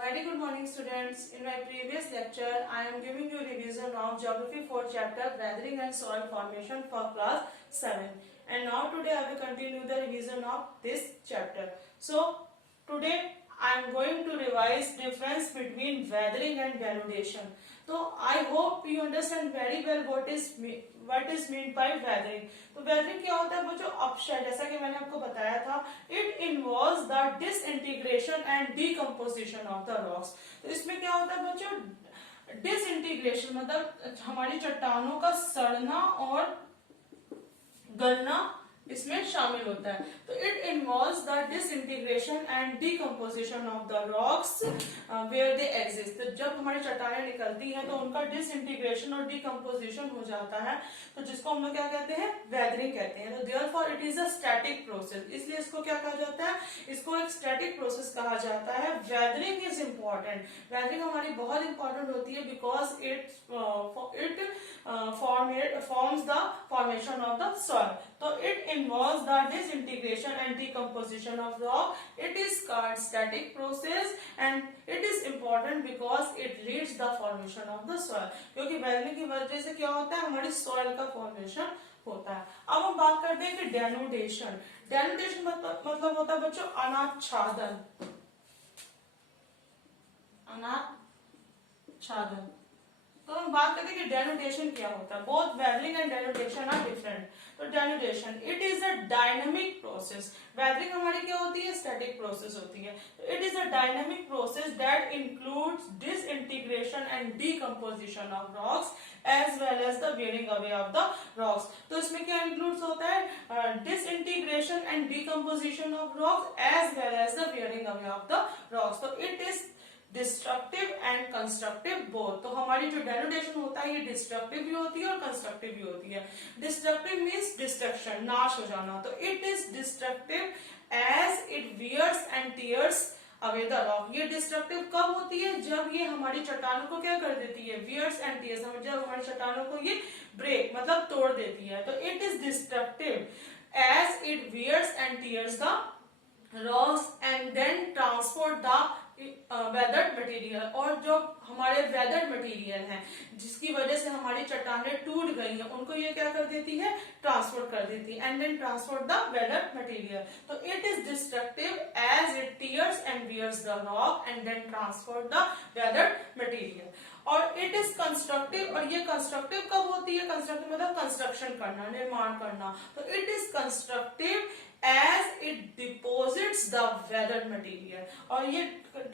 Very good morning students. In my previous lecture, I am giving you revision of Geography 4 chapter Weathering and Soil Formation for class 7. And now today I will continue the revision of this chapter. So today I am going to revise difference between weathering and denudation. So I hope you understand very well what is meant by weathering. तो weathering क्या होता है बच्चों? अपशेड, जैसा कि मैंने आपको बताया था, it involves the disintegration and decomposition of the rocks. तो इसमें क्या होता है बच्चों? डिसइंटीग्रेशन मतलब हमारी चट्टानों का सड़ना और गलना इसमें शामिल होता है. तो it involves the disintegration and decomposition of the rocks where they exist. तो जब हमारी चट्टानें निकलती हैं तो उनका डिसइंटीग्रेशन और डीकम्पोजिशन हो जाता है, तो जिसको हम लोग क्या कहते हैं? वेदरिंग कहते हैं. तो therefore it is a static process, इसलिए इसको क्या कहा जाता है? इसको एक स्टैटिक प्रोसेस कहा जाता है. Weathering is important. वेदरिंग हमारी बहुत इंपॉर्टेंट होती है because it forms the formation of the soil. So it involves the disintegration and decomposition of rock. It is called static process and it is important because it leads the formation of the soil. क्योंकि weathering की वजह से क्या होता है? हमारी soil का formation होता है. अब हम बात करते हैं कि denudation. Denudation मतलब होता है बच्चों अनाच्छादन. अनाच्छादन. तो हम बात करते हैं कि डेनुडेशन क्या होता है. Both weathering and denudation are different. तो denudation it is a dynamic process. Weathering हमारी क्या होती है? स्टैटिक प्रोसेस होती है. तो it is a dynamic process that includes disintegration and decomposition of rocks as well as the wearing away of the rocks. तो इसमें क्या इंक्लूड्स होता है? Disintegration and decomposition of rocks as well as the wearing away of the rocks. तो it is destructive and constructive both. तो हमारी जो denudation होता है ये डिस्ट्रक्टिव भी होती है और कंस्ट्रक्टिव भी होती है. डिस्ट्रक्टिव मीन्स डिस्ट्रक्शन, नाश हो जाना. तो it is destructive as it wears and tears away the rock. ये डिस्ट्रक्टिव कब होती है? जब ये हमारी चट्टानों को क्या कर देती है? वियर्स एंड टीयर्स, जब हमारी चट्टानों को ये ब्रेक मतलब तोड़ देती है. तो it is destructive as it wears and tears the rocks and then transport the weathered material. और जो हमारे वेदर्ड मटेरियल हैं जिसकी वजह से हमारी चट्टानें टूट गई हैं, उनको ये क्या कर देती है? ट्रांसपोर्ट कर देती है. And then transport the weathered material. तो it is destructive as it tears and wears the rock and then transport the weathered material. और इट इज कंस्ट्रक्टिव. और ये कंस्ट्रक्टिव कब होती है? कंस्ट्रक्टिव मतलब कंस्ट्रक्शन करना, निर्माण करना. तो it is constructive as it deposits the weathered material. और ये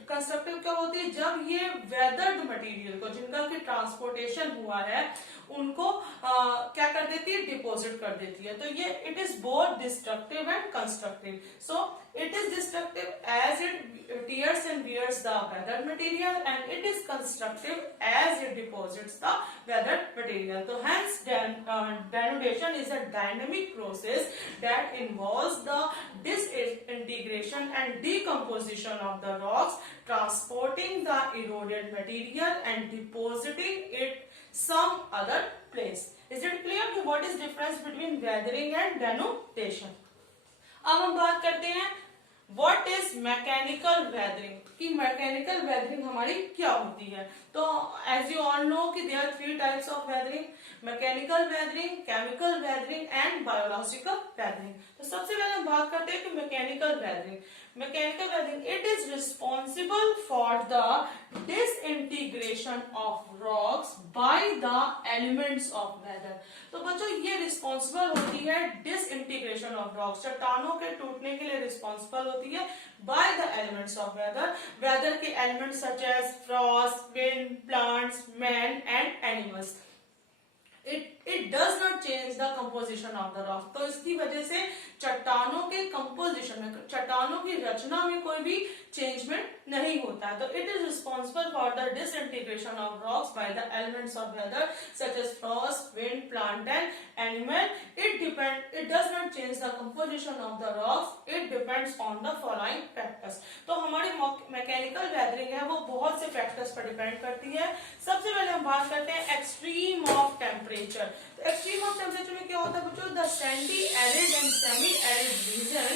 कंस्ट्रक्टिव क्या होती है? जब ये वेदर्ड मटेरियल को, जिनका कि ट्रांसपोर्टेशन हुआ है, उनको क्या कर देती है? डिपोजिट कर देती है. तो ये it is both destructive and constructive. So it is destructive as it tears and wears the weathered material and it is constructive as it deposits the weathered material. So hence denudation is a dynamic process that involves the disintegration and decomposition of the rocks, transporting the eroded material and depositing it some other place. Is it clear कि what is difference between weathering and denudation? अब हम बात करते हैं What is mechanical weathering? कि mechanical weathering हमारी क्या होती है. तो एज यू ऑल नो कि there are 3 types of weathering: mechanical weathering, chemical weathering and biological weathering. तो सबसे पहले हम बात करते हैं कि mechanical weathering. Mechanical weathering it is responsible for the disintegration of rocks by the elements of weather. तो बच्चों ये रिस्पॉन्सिबल होती है डिसइंटीग्रेशन ऑफ रॉक्स, चट्टानों के टूटने के लिए रिस्पॉन्सिबल होती है by the elements of weather. Weather के elements such as frost, wind, plants, man and animals. It does not change the composition of the rock. तो इसकी वजह से चट्टानों के कंपोजिशन में, चट्टानों की रचना में कोई भी चेंजमेंट नहीं होता है. तो it is responsible for the disintegration of rocks by the elements of weather such as frost, wind, plant and animal. It does not change the composition of the rocks. It depends on the following factors. तो हमारी mechanical weathering है वो बहुत से factors पर depend करती है. सबसे पहले हम बात करते हैं एक्सट्रीम ऑफ टेम्परेचर. तो एक्सट्रीम ऑफ टेम्परेचर में क्या होता है बच्चों? The sandy, arid and semi arid region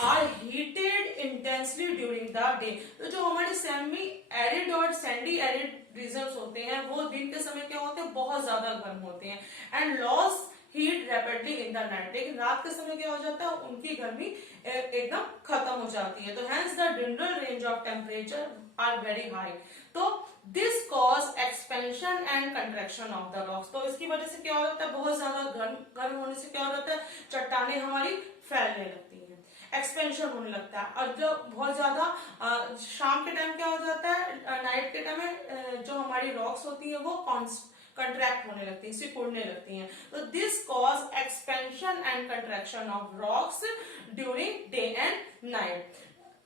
are heated intensely during the day. तो जो हमारे सेमी एरिड और सैंडी एरिड रीजन्स होते हैं वो दिन के समय क्या होते हैं, बहुत ज्यादा गर्म होते हैं and loss heat rapidly in the night. लेकिन रात के समय क्या हो जाता है, उनकी गर्मी एकदम खत्म हो जाती है। तो hence the general range of temperature are very high. तो this cause expansion and contraction of the rocks. तो इसकी वजह से क्या हो जाता है, बहुत ज्यादा गर्म होने से क्या हो जाता है, चट्टाने हमारी फैलने लगती हैं, एक्सपेंशन होने लगता है। और जो बहुत ज्यादा शाम के टाइम क्या हो जाता है, नाइट के टाइम में जो हमारी रॉक्स होती है वो कंट्रैक्ट होने लगती है, सिकुड़ने लगती हैं। तो this cause expansion and contraction of rocks during day and night.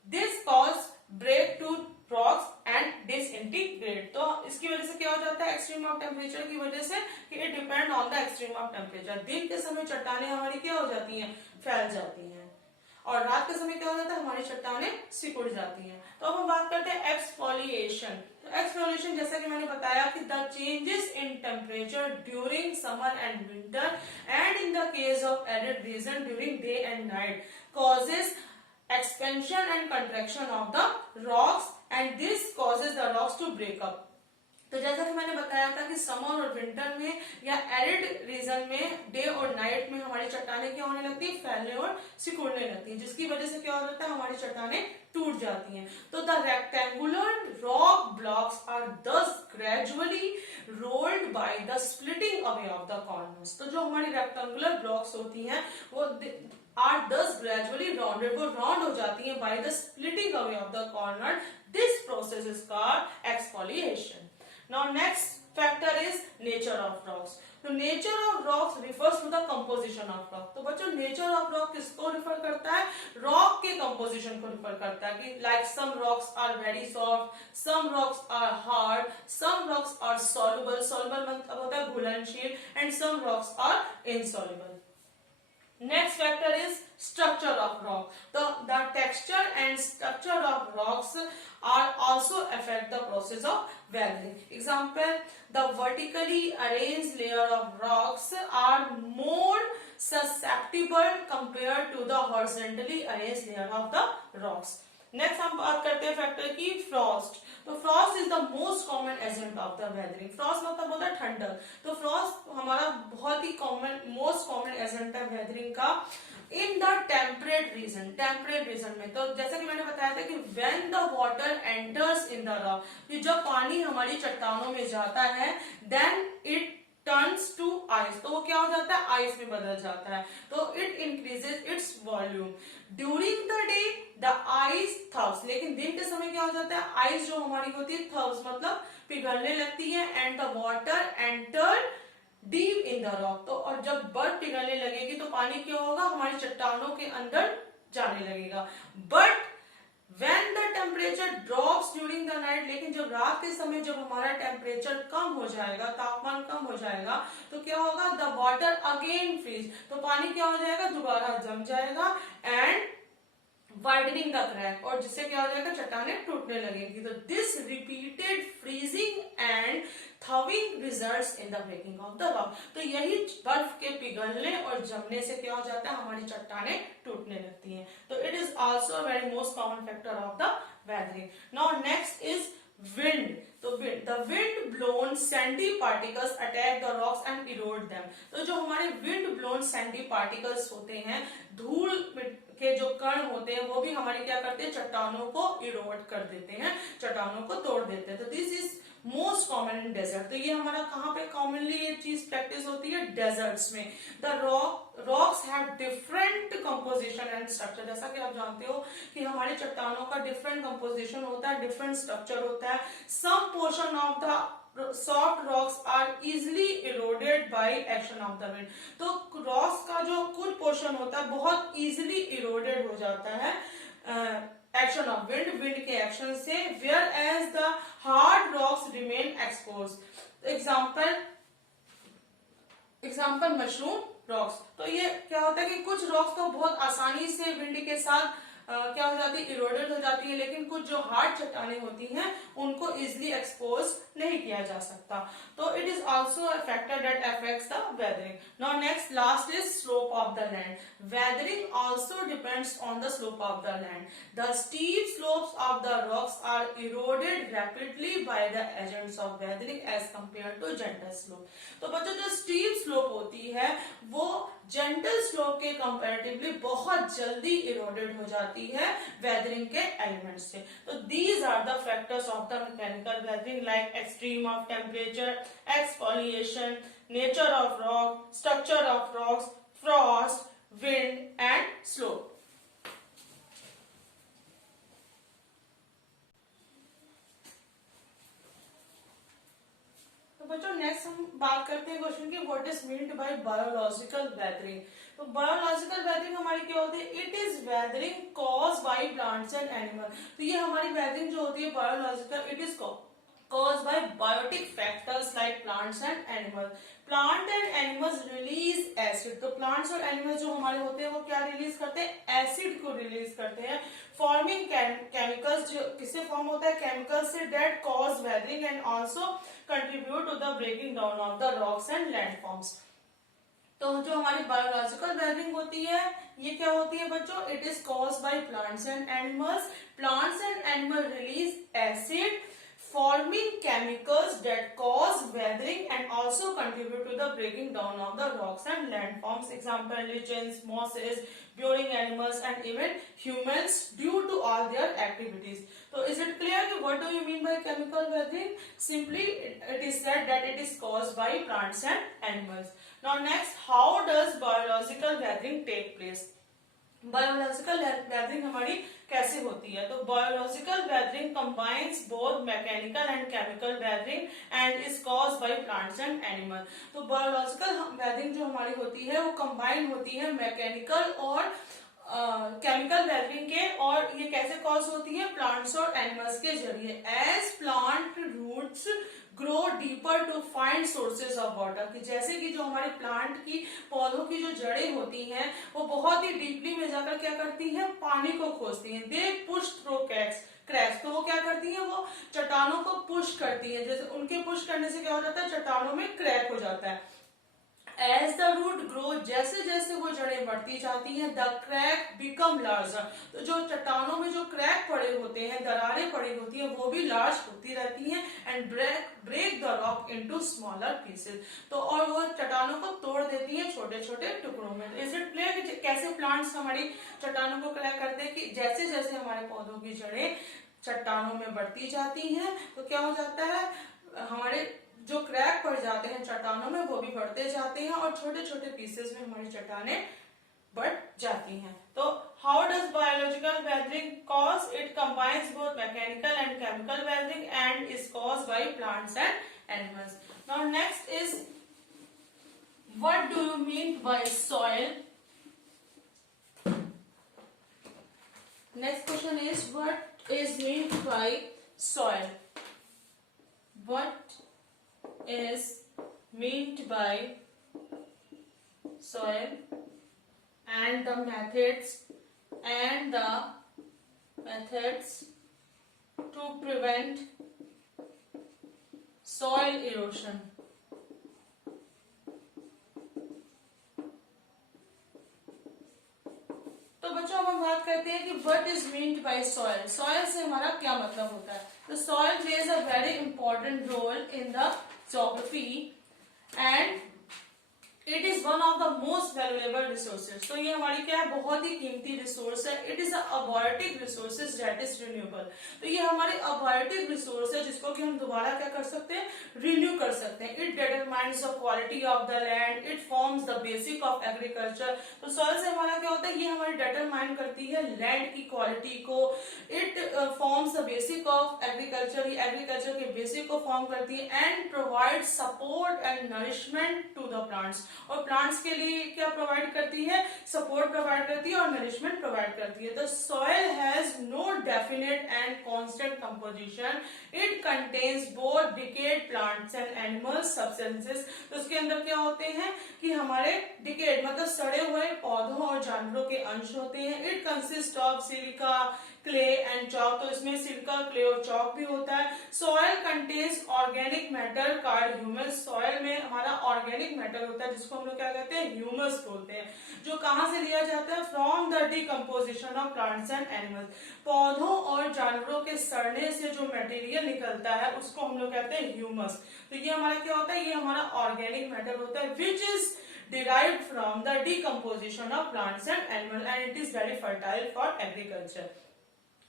This cause break to rocks and disintegrate. तो इसकी वजह से क्या हो जाता है, एक्सट्रीम ऑफ टेम्परेचर की वजह से कि it depend on the extreme of temperature. दिन के समय चट्टाने हमारी क्या हो जाती हैं, फैल जाती हैं, और रात के समय क्या हो जाता है, हमारी चट्टाने सिकुड़ जाती हैं। तो अब हम बात करते हैं एक्सफोलिएशन। तो एक्सफोलिएशन जैसा कि मैंने बताया कि the changes in temperature during summer and winter and in the case of arid region during day and night causes expansion and contraction of the rocks and this causes the rocks to break up। तो जैसा कि मैंने बताया था कि summer और winter में या एरिड रीजन में डे और नाइट में हमारी चट्टाने क्या होने लगती है, फैलने और सिकुड़ने लगती है, जिसकी वजह से क्या हो जाता है, हमारी चट्टाने टूट जाती हैं। तो the rectangular rock blocks are thus gradually rolled by the splitting away of the corners. तो जो हमारी रेक्टेंगुलर ब्लॉक्स होती हैं वो आर दस ग्रेजुअली राउंडेड, वो राउंड हो जाती हैं bye the splitting away of the corner. This process is called exfoliation. Now next factor is nature of rocks. तो nature of rocks refers to the composition of rock। तो बच्चों nature of rock किसको refer करता है, rock के composition को refer करता है कि like some rocks are very soft, some rocks are hard, some rocks are soluble, soluble मतलब होता है घुलनशील, and some rocks are insoluble। Next factor is structure of rock। The texture and structure of rocks are also affect the process of weathering। Example, the vertically arranged layer of rocks are more susceptible compared to the horizontally arranged layer of the rocks। Next हम बात करते हैं factor की Frost. तो Frost is the most common agent of the weathering. Frost मतलब होता है ठंडक। तो फ्रॉस्ट हमारा बहुत ही कॉमन, मोस्ट कॉमन एजेंट है वेदरिंग का in the temperate region. Temperate region में तो जैसा कि मैंने बताया था कि when the water enters in the rock, कि जब पानी हमारी चट्टानों में जाता है, then it turns to ice. तो वो क्या हो जाता है, आइस में बदल जाता है। तो it increases its volume. During the day the ice thaws. लेकिन दिन के समय क्या हो जाता है, आइस जो हमारी होती है थव्स मतलब पिघलने लगती है and the water enter deep in the rock. तो और जब बर्फ पिघलने लगेगी तो पानी क्या होगा, हमारी चट्टानों के अंदर जाने लगेगा। But when the temperature drops during the night, लेकिन जब रात के समय जब हमारा टेम्परेचर कम हो जाएगा, तापमान कम हो जाएगा, तो क्या होगा, the water again freeze। तो पानी क्या हो जाएगा, दोबारा जम जाएगा एंड वाइडनिंग द क्रैक, और जिससे क्या हो जाएगा, चट्टाने टूटने लगेंगी। तो this repeated freezing and thawing results in the breaking of the rock. तो यही बर्फ के पिघलने और जमने से क्या हो जाता है, हमारी चट्टाने टूटने लगती हैं। तो it is also very most common factor of the weathering. Now next is wind. तो the wind blown sandy particles attack the rocks and erode them. तो जो हमारे विंड ब्लोन सैंडी पार्टिकल्स होते हैं, धूल के जो कण होते हैं, वो भी हमारे क्या करते हैं, चट्टानों को इरोड कर देते हैं, चट्टानों को तोड़ देते हैं। तो this is most common in desert. तो ये हमारा कहाँ पे कॉमनली ये चीज प्रैक्टिस होती है, डेजर्ट्स में। The rocks have different composition and structure. जैसा कि आप जानते हो कि हमारे चट्टानों का डिफरेंट कंपोजिशन होता है, डिफरेंट स्ट्रक्चर होता है। Some portion of the soft rocks are easily eroded by action of the wind. तो रॉक्स का जो कुछ पोर्शन होता है बहुत इजिली इरोडेड हो जाता है एक्शन ऑफ विंड, विंड के एक्शन से, whereas the hard rocks remain expose. Example mushroom rocks. तो ये क्या होता है कि कुछ रॉक्स तो बहुत आसानी से विंड के साथ क्या हो जाती है, इरोडेड हो जाती है, लेकिन कुछ जो हार्ड चट्टानें होती हैं उनको इजिली एक्सपोज नहीं किया जा सकता। तो it is also a factor that affects the weathering. Now next last is slope of the land. Weathering also depends on the slope of the land. The steep slopes of the rocks are eroded rapidly by the agents of weathering as compare to gentle slope. तो बच्चों जो steep slope होती है वो gentle slope के comparatively बहुत जल्दी eroded हो जाती है वेदरिंग के एलिमेंट्स से। तो these are the factors of the mechanical weathering like extreme of temperature, exfoliation, nature of rock, structure of rocks, frost, wind and slope. तो बच्चों नेक्स्ट हम बात करते हैं क्वेश्चन की, what is meant by biological weathering. तो biological weathering हमारी क्या होती है, it is weathering cause by plants and animal. तो ये हमारी वेदरिंग जो होती है biological, it is caused by biotic factors like plants and animals. Plant and animals release acid. तो plants और animals जो हमारे होते हैं वो क्या रिलीज करते हैं, एसिड को रिलीज करते हैं। फॉर्मिंग केमिकल्स, जो किससे फॉर्म होता है, केमिकल्स से, that cause weathering and also contribute to the breaking down of the rocks and landforms. तो जो हमारी बायोलॉजिकल वेदरिंग होती है ये क्या होती है बच्चों, it is cause by plants and animals. Plants and animal release acid, forming chemicals that cause weathering and also contribute to the breaking down of the rocks and landforms. Example, lichens, mosses, burying animals and even humans due to all their activities. So is it clear that what do you mean by chemical weathering? Simply it is said that it is caused by plants and animals. Now next, how does biological weathering take place? Biological weathering हमारी कैसे होती है, तो biological weathering combines both mechanical and chemical weathering and is caused by plants and animal. तो biological weathering जो हमारी होती है वो कंबाइन होती है मैकेनिकल और केमिकल वेदरिंग के, और ये कैसे कॉज होती है, प्लांट्स और एनिमल्स के जरिए। As plant roots grow deeper to find sources of water, कि जैसे कि जो हमारे प्लांट की पौधों की जो जड़ें होती हैं वो बहुत ही डीपली में जाकर क्या करती हैं, पानी को खोजती हैं। दे पुश थ्रू क्रैक्स, तो वो क्या करती हैं, वो चट्टानों को पुश करती हैं। जैसे उनके पुश करने से क्या हो जाता है, चट्टानों में क्रैक हो जाता है। एज द रूट ग्रो, जैसे जैसे वो जड़ें बढ़ती जाती हैं, द क्रैक बिकम लार्जर, तो जो चट्टानों में जो क्रैक पड़े होते हैं, दरारें पड़ी होती हैं, वो भी लार्ज होती रहती हैं and break the rock into smaller pieces, तो और वो चट्टानों को तोड़ देती हैं छोटे छोटे टुकड़ों में। इज इट क्लियर कि कैसे प्लांट्स हमारी चट्टानों को क्रैक करते हैं, कि जैसे जैसे हमारे पौधों की जड़ें चट्टानों में बढ़ती जाती हैं तो क्या हो जाता है, हमारे जो क्रैक पड़ जाते हैं चट्टानों में वो भी बढ़ते जाते हैं और छोटे छोटे पीसेस में हमारी चट्टानें बढ़ जाती हैं। तो how does biological weathering cause, it combines both mechanical and chemical weathering and is caused by plants and animals. Now next is, what do you mean by soil. Next question is, what is mean by soil. What is meant by soil and the methods to prevent soil erosion. तो बच्चों अब हम बात करते हैं कि what is meant by soil. Soil से हमारा क्या मतलब होता है। तो soil plays a very important role in the geography and it is one of the most valuable resources. तो ये हमारी क्या है, बहुत ही कीमती रिसोर्स है। It is abiotic resources that is renewable. तो ये हमारे अबायोटिक रिसोर्स है जिसको कि हम दोबारा क्या कर सकते हैं, रिन्यू कर सकते हैं। It determines the quality of the land, it forms the basic of agriculture. तो सॉइल से हमारा क्या होता है, ये हमारी डिटरमाइन करती है लैंड की क्वालिटी को। It forms the basic of agriculture, ये एग्रीकल्चर के बेसिक को फॉर्म करती है and provide support and nourishment to the plants. और प्लांट्स के लिए क्या प्रोवाइड करती है, सपोर्ट प्रोवाइड करती है और नरिशमेंट प्रोवाइड करती है। The soil has no definite and constant composition, it contains both decayed plants and animal substances. तो उसके अंदर क्या होते हैं कि हमारे डिकेड मतलब सड़े हुए पौधों और जानवरों के अंश होते हैं। It consist of silica, clay and chalk, तो इसमें सिलिका, क्ले और चॉक भी होता है। Soil contains organic matter called humus, soil में हमारा ऑर्गेनिक मैटर होता है जिसको हम लोग क्या कहते हैं, ह्यूमस बोलते हैं, जो कहां से लिया जाता है, from the decomposition of plants and animals. पौधों और जानवरों के सड़ने से जो मटेरियल निकलता है उसको हम लोग कहते हैं ह्यूमस। तो ये हमारा क्या होता है, ये हमारा ऑर्गेनिक मैटर होता है which is derived from the decomposition of plants and animals and it is very fertile for agriculture.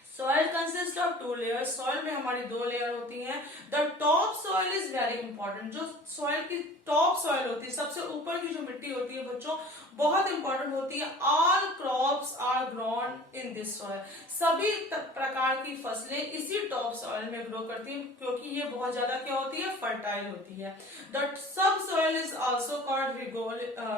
Soil consist of two layers, soil में हमारी दो लेयर होती हैं। The top soil is very important, जो soil की top soil होती है, सबसे ऊपर की जो मिट्टी होती है बच्चों, बहुत इंपॉर्टेंट होती है। All crops are grown in this soil, सभी प्रकार की फसलें इसी टॉप सॉइल में ग्रो करती हैं क्योंकि ये बहुत ज्यादा क्या होती है, फर्टाइल होती है। The sub soil is also called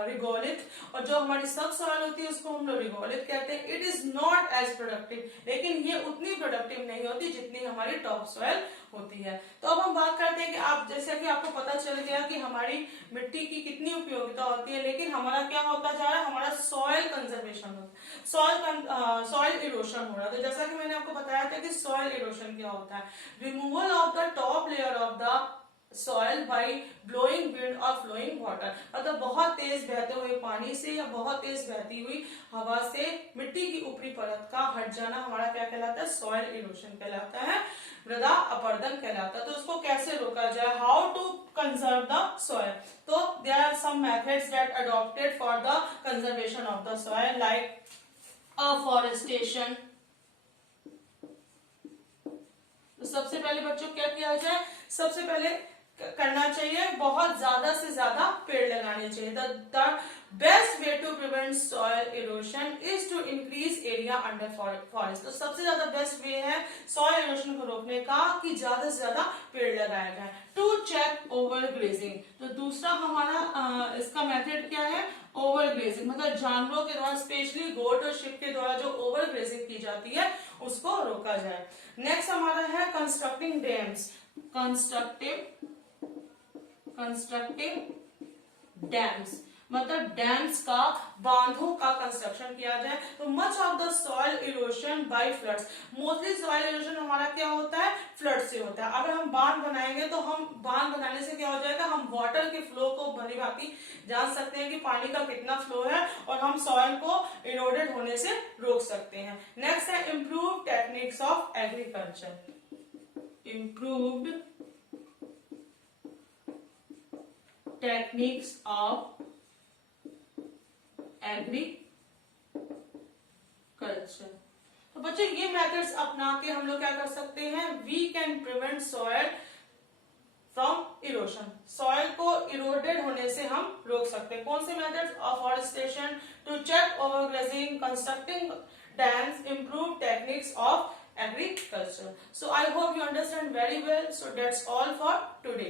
regolith, और जो हमारी सब सॉइल होती है उसको हम लोग रिगोलिथ कहते हैं। It is not as productive, लेकिन ये उतनी प्रोडक्टिव नहीं होती जितनी हमारी टॉप सॉइल होती है। तो अब हम बात करते हैं कि आप जैसे कि आपको पता चल गया कि हमारी मिट्टी की कितनी उपयोगिता होती है, लेकिन हमारा क्या होता जा रहा है, हमारा सॉइल कंजर्वेशन होता है, सॉइल इरोशन हो रहा है। तो जैसा कि मैंने आपको बताया था कि सॉइल इरोशन क्या होता है, removal of the top layer of the soil by blowing wind और फ्लोइंग वाटर, मतलब बहुत तेज बहते हुए पानी से या बहुत तेज बहती हुई हवा से मिट्टी की ऊपरी परत का हट जाना हमारा क्या कहलाता है, सॉइल इरोशन कहलाता है, मृदा अपरदन कहलाता है। तो उसको कैसे रोका जाए, how to conserve the soil. तो there are some methods that adopted for the conservation of the soil like afforestation. तो सबसे पहले बच्चों क्या किया जाए, सबसे पहले करना चाहिए बहुत ज्यादा से ज्यादा पेड़ लगाने चाहिए। The best way to prevent soil erosion is to increase area under forest. तो सबसे ज्यादा बेस्ट वे है सॉइल इरोशन को रोकने का कि ज्यादा से ज्यादा पेड़ लगाया जाए। टू चेक ओवर ग्रेजिंग, तो दूसरा हमारा इसका मेथड क्या है, ओवर ग्रेजिंग, मतलब जानवरों के द्वारा स्पेशली गोट और शिप के द्वारा जो ओवर ग्रेजिंग की जाती है उसको रोका जाए। नेक्स्ट हमारा है कंस्ट्रक्टिंग डैम्स, कंस्ट्रक्टिंग डैम्स, मतलब डैम्स का, बांधों का कंस्ट्रक्शन किया जाए। तो much of the soil erosion by floods, mostly soil erosion हमारा क्या होता है, फ्लड से होता है। अगर हम बांध बनाएंगे तो हम बांध बनाने से क्या हो जाएगा, हम वाटर के फ्लो को भली भांति जान सकते हैं कि पानी का कितना फ्लो है और हम सॉइल को इरोडेड होने से रोक सकते हैं। नेक्स्ट है improve techniques of agriculture, improved techniques of agriculture. तो बच्चे ये मेथड्स अपना के हम लोग क्या कर सकते हैं, we can prevent soil from erosion, soil को इरोडेड होने से हम रोक सकते हैं। कौन से methods, afforestation, to check overgrazing, constructing dams, improve techniques of agriculture. So I hope you understand very well. So that's all for today.